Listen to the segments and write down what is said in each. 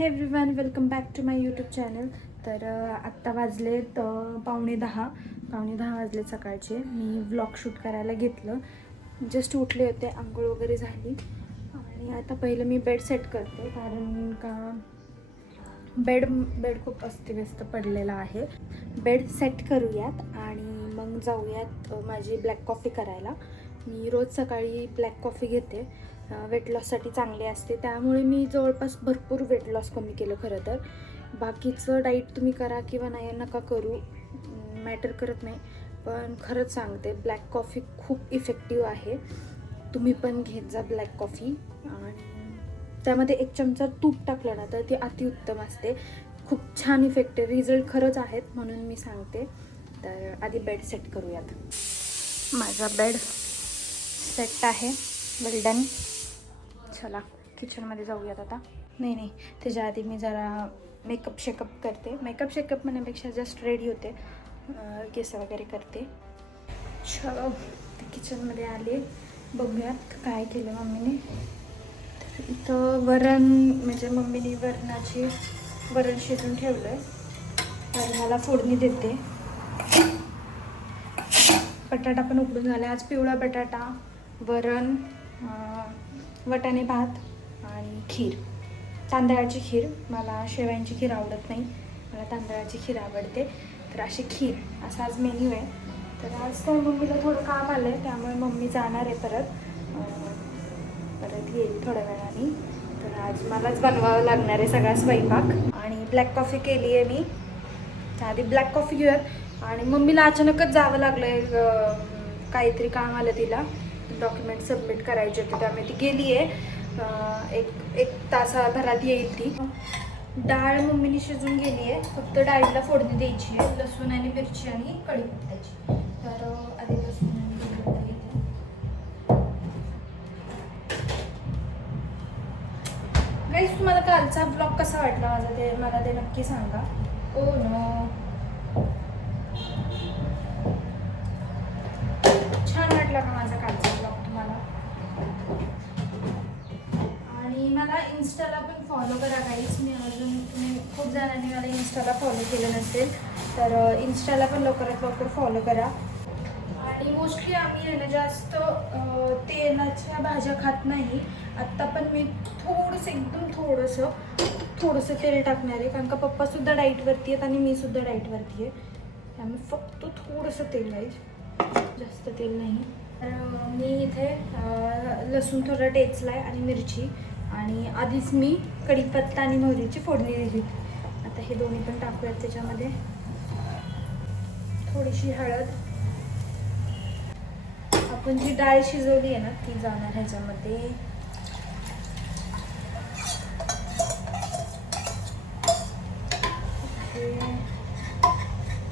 Everyone welcome back to my YouTube channel तर आत्ता वाजलेत पावणे दहा. पावणे दहा वाजले सकाळचे. मी व्लॉग शूट करायला घेतलं. जस्ट उठले होते आंघोळ वगैरे झाली. आणि आता पहिलं मी बेड सेट करते कारण का बेड बेड खूप अस्तिव्यस्त पडलेला आहे. बेड सेट करूयात आणि मग जाऊयात माझी ब्लॅक कॉफी करायला. मी रोज सकाळी ब्लॅक कॉफी घेते. वेट लॉससाठी चांगली असते. त्यामुळे मी जवळपास भरपूर वेट लॉस कमी केलं खरं तर. बाकीचं डाईट तुम्ही करा किंवा नाही नका करू. मॅटर करत नाही. पण खरंच सांगते ब्लॅक कॉफी खूप इफेक्टिव्ह आहे. तुम्ही पण घेत जा ब्लॅक कॉफी आणि त्यामध्ये एक चमचा तूप टाकलं ना तर ती अतिउत्तम असते. खूप छान इफेक्ट रिझल्ट खरंच आहेत म्हणून मी सांगते. तर आधी बेड सेट करूयात. माझा बेड सेट आहे. वेल डन चला किचनमध्ये जाऊयात आता. नाही नाही त्याच्या आधी मी जरा मेकअप शेकअप करते. मेकअप शेकअप म्हणण्यापेक्षा जस्ट रेडी होते. केस वगैरे करते. चलो ते किचनमध्ये आले. बघूयात काय केलं मम्मीने. तर इथं वरण म्हणजे मम्मीने वरणाची वरण शिजून ठेवलं आहे वरणाला फोडणी देते. बटाटा पण उकडून झाला आज पिवळा बटाटा. वरण वटाणे भात आणि खीर. तांदळाची खीर. मला शेवयांची खीर आवडत नाही. मला तांदळाची खीर आवडते. तर अशी खीर. असा आज मेन्यू आहे. तर आज काय मम्मीला थोडं काम आलं आहे त्यामुळे मम्मी जाणार आहे परत. परत येईल थोड्या वेळाने. तर आज मलाच बनवावं लागणार आहे सगळा स्वयंपाक. आणि ब्लॅक कॉफी केली आहे मी. आधी ब्लॅक कॉफी घेऊयात. आणि मम्मीला अचानकच जावं लागलं आहे काहीतरी काम आलं तिला. डॉक्युमेंट सबमिट करायचे होते त्यामुळे ती गेली आहे. एक एक तासाभरात येईल ती. डाळ मम्मीने शिजून गेली आहे. फक्त डाळीला फोडणी द्यायची आहे. लसूण आणि मिरची आणि कढीपत्त्याची तर आधी लसूण आणि तुम्हाला कालचा ब्लॉग कसा वाटला? माझा ते मला ते नक्की सांगा. हो ओ नो. इन्स्टाला पण फॉलो करा काहीच मी अजून तुम्ही खूप जणांनी मला इन्स्टाला फॉलो केलं नसेल तर इन्स्टाला पण लवकरात लवकर फॉलो करा. आणि मोस्टली आम्ही आहे ना जास्त तेलाच्या भाज्या खात नाही. आत्ता पण मी थोडंसं एकदम थोडंसं थोडंसं तेल टाकणार आहे. कारण का पप्पासुद्धा डाईटवरती आहेत आणि मीसुद्धा डाईटवरती आहे. त्यामुळे फक्त थोडंसं तेल आहे. जास्त तेल नाही. तर मी इथे लसूण थोडं टेचला आहे आणि मिरची. आणि आधीच मी कढीपत्ता आणि मोहरीची फोडणी दिली आता हे दोन्ही पण टाकूयात त्याच्यामध्ये. थोडीशी हळद. आपण जी डाळ शिजवली आहे ना ती जाणार ह्याच्यामध्ये.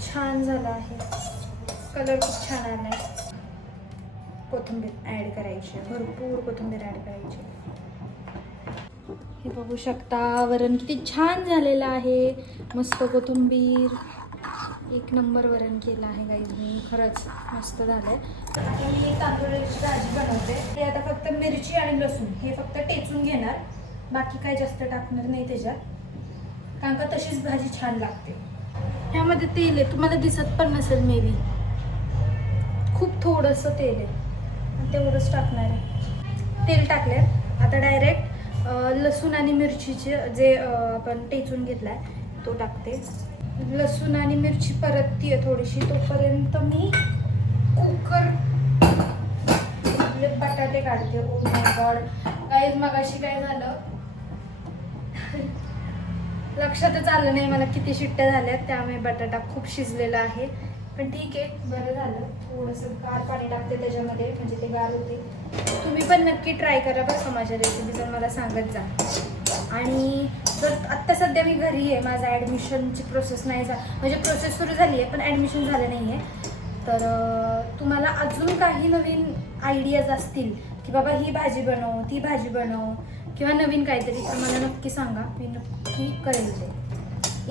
छान झालं आहे. कलर खूप छान आला आहे कोथिंबीर ॲड करायची आहे. भरपूर कोथिंबीर ॲड करायची हे बघू शकता. वरण किती छान झालेलं आहे. मस्त कोथिंबीर. एक नंबर वरण केलं आहे गाईज मी. खरंच मस्त झालंय. आता मी तांदूळाची भाजी बनवते. ते आता फक्त मिरची आणि लसूण. हे फक्त टेचून घेणार. बाकी काय जास्त टाकणार नाही त्याच्यात. कारण का तशीच भाजी छान लागते. ह्यामध्ये तेल आहे. तुम्हाला दिसत पण नसेल मे बी खूप थोडंसं तेल आहे. आणि तेवढंच टाकणार आहे. तेल टाकले आता डायरेक्ट लसूण आणि मिरचीचे जे आपण टेचून घेतलाय तो टाकते. लसूण आणि मिरची परतती आहे थोडीशी तोपर्यंत मी कुकर आपले बटाटे काढते. Oh God. मगाशी काय झालं? लक्षातच आलं नाही मला किती शिट्ट्या झाल्यात. त्यामुळे बटाटा खूप शिजलेला आहे. पण ठीक आहे बरं झालं. थोडंसं गार पाणी टाकते त्याच्यामध्ये म्हणजे ते गार होते. तुम्ही पण नक्की ट्राय करा बरं का माझ्या रेसिपी मला सांगत जा. आणि जर आत्ता सध्या मी घरी आहे माझा ॲडमिशनची प्रोसेस नाही झा म्हणजे प्रोसेस सुरू झाली आहे पण ॲडमिशन झालं नाही आहे तर तुम्हाला अजून काही नवीन आयडियाज असतील की बाबा ही भाजी बनव ती भाजी बनव किंवा नवीन काहीतरी तर मला नक्की सांगा. मी नक्की करेल ते.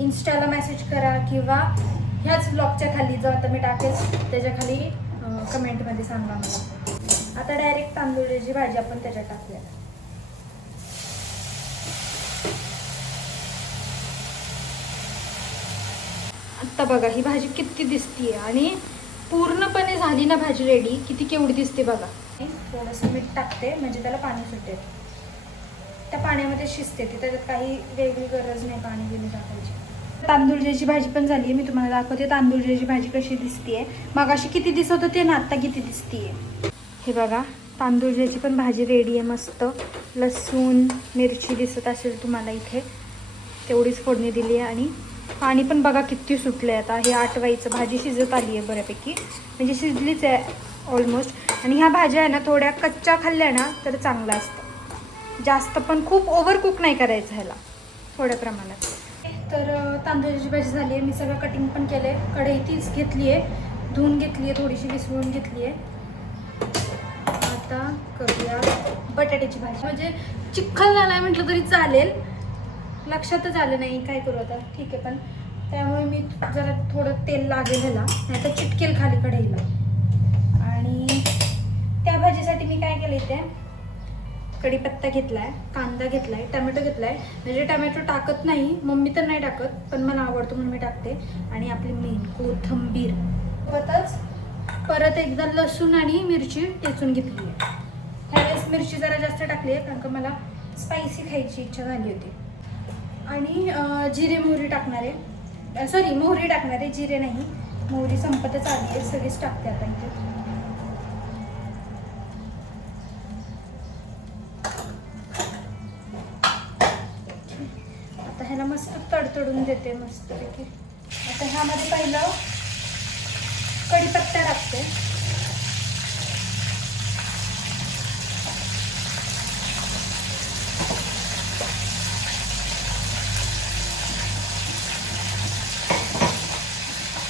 इन्स्टाला मेसेज करा किंवा ह्याच ब्लॉगच्या खाली जो आता मी टाकेल त्याच्याखाली कमेंटमध्ये सांगा मला. आता डायरेक्ट तांदूळाची भाजी आपण त्याच्यात टाकूया. आत्ता बघा ही भाजी किती दिसतीये आणि पूर्णपणे झाली ना भाजी रेडी किती केवढी दिसते बघा. थोडंसं मीठ टाकते म्हणजे त्याला पाणी सुटेल त्या पाण्यामध्ये शिजते ती त्याच्यात काही वेगळी गरज नाही पाणी बिणी टाकायची. तांदूळची भाजी पण झाली आहे मी तुम्हाला दाखवते. तांदूळची भाजी कशी दिसतीये. मग अशी किती दिसत होते ना आत्ता किती दिसतीये. हे बघा तांदूळची पण भाजी रेडी आहे मस्त. लसूण मिरची दिसत असेल तुम्हाला इथे. तेवढीच फोडणी दिली आहे आणि पाणी पण बघा किती सुटलं आहे आता. हे आटवायचं भाजी शिजत आली आहे बऱ्यापैकी. म्हणजे शिजलीच आहे ऑलमोस्ट आणि ह्या भाज्या आहे ना थोड्या कच्च्या खाल्ल्या ना तर चांगलं असतं. जास्त पण खूप ओव्हर कुक नाही करायचं ह्याला. थोड्या प्रमाणात. तर तांदळाची भाजी झाली आहे मी सगळं कटिंग पण केलं आहे कढई तीच घेतली आहे. धुवून घेतली आहे थोडीशी विसळून घेतली आहे. आता करूया बटाट्याची भाजी. म्हणजे चिखल झालाय म्हटलं तरी चालेल. लक्षातच आलं नाही काय करू आता? ठीक आहे पण. त्यामुळे मी जरा थोडं तेल लागेल ह्याला. नाही तर चिटकेल खाली कढईला. आणि त्या भाजीसाठी मी काय केलं इथे? कढीपत्ता घेतलाय कांदा घेतलाय टमॅटो घेतलाय. म्हणजे टमॅटो टाकत नाही मम्मी तर नाही टाकत पण मला आवडतो म्हणून मी टाकते. आणि आपली मेन कोथंबीर. सोबतच परत एकदा लसूण आणि मिरची टेचून घेतली आहे. ह्यावेळेस मिरची जरा जास्त टाकली आहे कारण का मला स्पायसी खायची इच्छा झाली होती. आणि जिरे मोहरी टाकणार आहे. सॉरी मोहरी टाकणार आहे जिरे नाही. मोहरी संपतच आली आहे सगळीच टाकते आता इथे आता ह्याला मस्त तडतडून देते मस्तपैकी आता ह्यामध्ये पहिलं कढीपत्ता टाकते.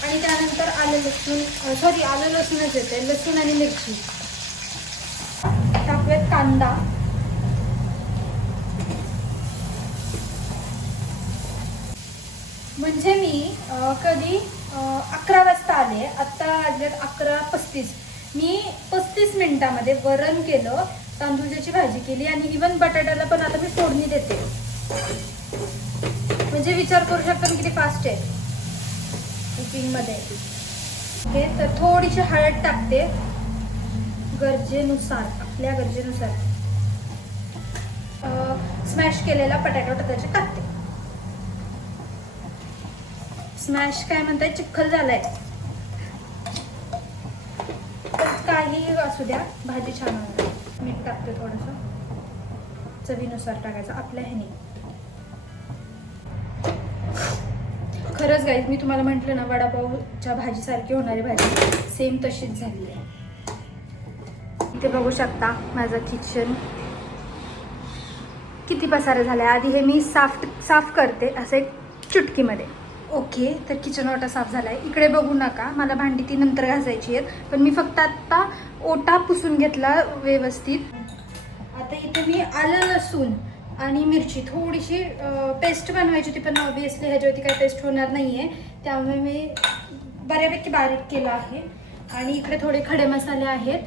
आणि त्यानंतर आलं लसूण सॉरी आलं लसूणच येते लसूण आणि मिरची. टाकूयात कांदा. म्हणजे मी कधी अकरा वाजता आले. आत्ता वाजल्यात अकरा पस्तीस. मी पस्तीस मिनिटामध्ये वरण केलं तांदूळची भाजी केली आणि इवन बटाट्याला पण आता मी फोडणी देते. म्हणजे विचार करू शकता मी किती फास्ट आहे. कुकिंगमध्ये. ओके तर थोडीशी हळद टाकते. गरजेनुसार आपल्या गरजेनुसार. स्मॅश केलेला बटाटा त्याचे टाकते स्मॅश काय म्हणताय? चिखल झालाय. पण काही असू द्या भाजी छान होणार मीठ टाकते थोडंसं. चवीनुसार टाकायचं आपल्या ह्याने. खरंच गाईज मी तुम्हाला म्हटलं ना वडापावच्या भाजीसारखी होणारी भाजी. सेम तशीच झाली आहे. इथे बघू शकता माझं किचन किती पसारा झाला. आहे आधी हे मी साफ साफ करते असं एक चुटकीमध्ये. ओके तर किचन ओटा साफ झाला आहे इकडे बघू नका मला भांडी ती नंतर घासायची आहेत. पण मी फक्त आत्ता ओटा पुसून घेतला व्यवस्थित. आता इथे मी आलं लसूण आणि मिरची. थोडीशी पेस्ट बनवायची होती पण ऑबियसली ह्याच्यावरती काही पेस्ट होणार नाही आहे त्यामुळे मी बऱ्यापैकी बारीक केलं आहे. आणि इकडे थोडे खडे मसाले आहेत.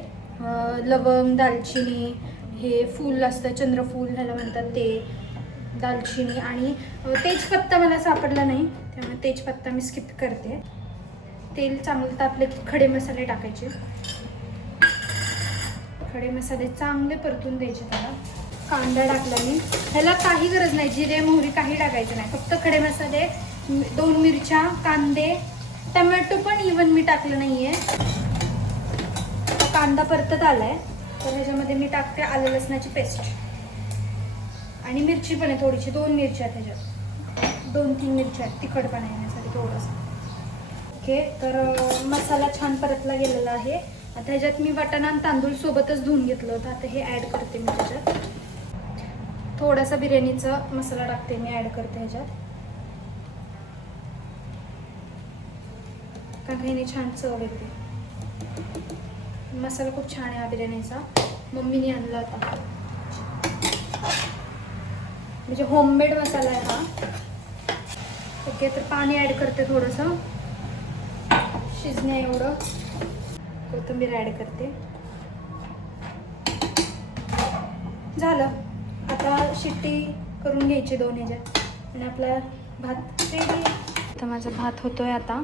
लवंग दालचिनी हे फूल असतं चंद्रफूल ह्याला म्हणतात ते दालचिनी आणि तेजपत्ता मला सापडला नाही. त्यामुळे तेजपत्ता मी स्किप करते. तेल चांगलं तापलं की खडे मसाले टाकायचे. खडे मसाले चांगले परतून द्यायचे त्याला. कांदा टाकला मी. ह्याला काही गरज नाही. जिरे मोहरी काही टाकायचं नाही. फक्त खडे मसाले दोन मिरच्या कांदे टमॅटो पण इवन मी टाकलं नाही आहे कांदा परतत आलाय. तर ह्याच्यामध्ये मी टाकते आलं लसणाची पेस्ट आणि मिरची पण आहे थोडीशी. दोन मिरच्या त्याच्यात दोन तीन मिरच्या आहेत तिखटपणा येण्यासाठी थोडंसं. ओके तर मसाला छान परतला गेलेला आहे. आता ह्याच्यात मी वाटाणा आणि तांदूळ सोबतच धुवून घेतलं होतं. आता हे ॲड करते मी त्याच्यात. थोडासा बिर्याणीचा मसाला टाकते मी ॲड करते ह्याच्यात. कारण ह्याने छान चव येते. मसाला खूप छान आहे हा बिर्याणीचा. मम्मीने आणला होता. म्हणजे होममेड मसाला आहे हा. ओके तर पाणी ॲड करते थोडंसं. शिजण्या एवढं. कोथिंबीर ॲड करते. झालं. आता शिट्टी करून घ्यायची दोन ह्याच्यात. आणि आपला भात रेडी तर माझा भात होतो आहे आता.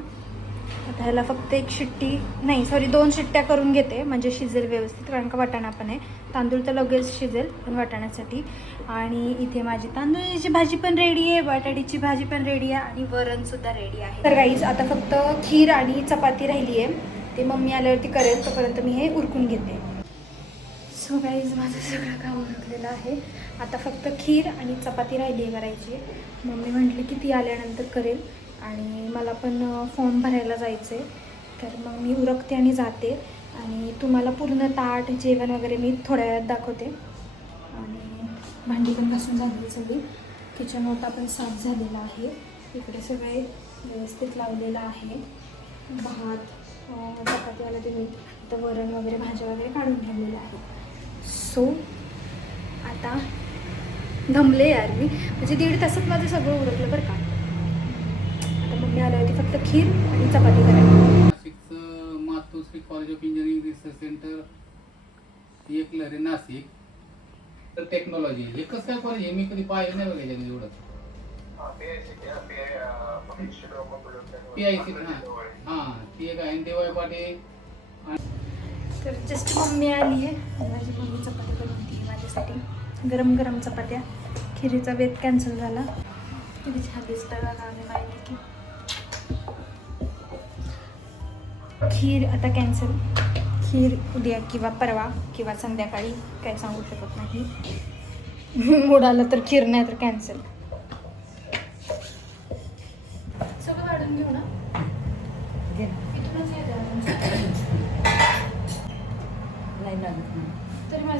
आता ह्याला फक्त एक शिट्टी नाही सॉरी दोन शिट्ट्या करून घेते. म्हणजे शिजेल व्यवस्थित कारण का वाटाणा पण आहे. तांदूळ तर लगेच शिजेल पण वाटाण्यासाठी. आणि इथे माझी तांदूळाची भाजी पण रेडी आहे बटाट्याची भाजी पण रेडी आहे आणि वरणसुद्धा रेडी आहे. तर गाईज आता फक्त खीर आणि चपाती राहिली आहे. ते मम्मी आल्यावरती करेल तोपर्यंत मी हे उरकून घेते. सो गाईज माझं सगळं काम उरकलेलं आहे. आता फक्त खीर आणि चपाती राहिली आहे करायची. मम्मी म्हटली की ती आल्यानंतर करेल आणि मला पण फॉर्म भरायला जायचं आहे तर मग मी उरकते आणि जाते. आणि तुम्हाला पूर्ण ताट जेवण वगैरे मी थोड्या वेळात दाखवते. आणि भांडी पण घासून झाली सगळी किचन ओटा पण साफ झालेला आहे. इकडे सगळे व्यवस्थित लावलेलं आहे. भात चपातीवाला ते तर वरण वगैरे भाज्या वगैरे काढून ठेवलेल्या आहेत. सो आता दमले यार मी. म्हणजे दीड तासात माझं सगळं उरकलं बरं का. आता मम्मी आल्यावरती फक्त खीर आणि चपाती करायची नाशिकचं Matoshri college of engineering research centre एकलं रे नाशिक. तर टेक्नॉलॉजी हे कसं काय कॉलेज हे मी कधी पाहिलं नाही बघा याच्यामध्ये एवढं. पी आय सी हां. हां ती एक आहे. देवाय पाटील. तर जस्ट मम्मी आली आहे. माझी मम्मी चपात्या बनवते माझ्यासाठी. गरम गरम चपात्या. खिरीचा वेध कॅन्सल झाला. किती छान दिसतं आम्ही माहिती की खीर आता कॅन्सल खीर उद्या किंवा परवा किंवा संध्याकाळी काय सांगू शकत नाही. मूड आलं तर खीर नाही तर कॅन्सल सगळं घेऊ ना. तरी मला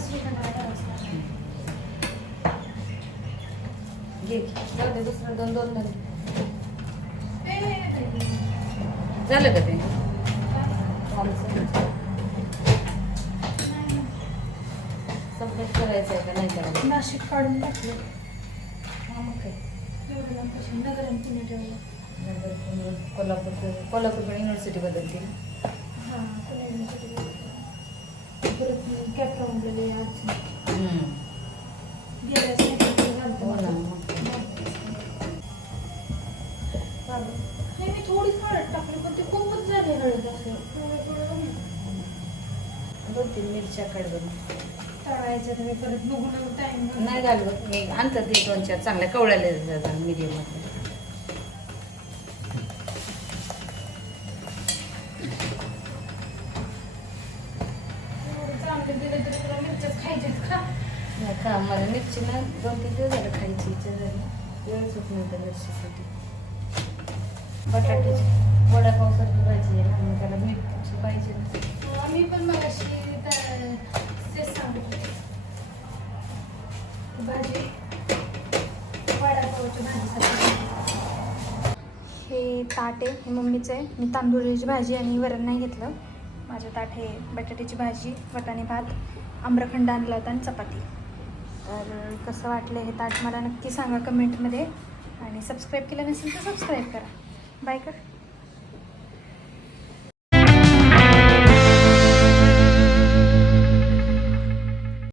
दुसरं दोन दोन. झालं का ते आमचं नाही, सबमिट करायचं आहे का नाही करायचं? नाशिक काढून टाकलं हा मग काय? नगर आणि पुणे ठेवलं नंतर पुणे, कोल्हापूर कोल्हापूर पण युनिव्हर्सिटी बदलते ना? हां पुणे university ला. परत मी कॅप राऊंडलेले आज गेल्या semester झालतं हो ना. मग मी थोडीच हळद टाकली पण ते खूपच झाले हळद असं. दोन तीन मिरच्या काढ बरं. टाइम नाही घालवत. मी आणतात ते दोन चार चांगल्या कवळ्याले जातात का? मला मिरची ना दोन तीन दिवस झालं खायची. इच्छा झाली. वेळच होत नव्हता मिरचीसाठी. बटाट्याची वडापावसारखी ना मग त्याला मिरची पाहिजे. ना. आम्ही पण मगाशी त्या- तेच सांगत होते. भाजी वडापावची हे ताट आहे हे मम्मीचं आहे. मी तांदूळाची भाजी आणि वरण नाही घेतलं. माझं ताट हे बटाट्याची भाजी वटाणे भात आम्रखंड आणला होता आणि चपाती. तर कसं वाटलं हे ताट मला नक्की सांगा कमेंटमध्ये. आणि सबस्क्राईब केलं नसेल तर सबस्क्राईब करा. बाय कर.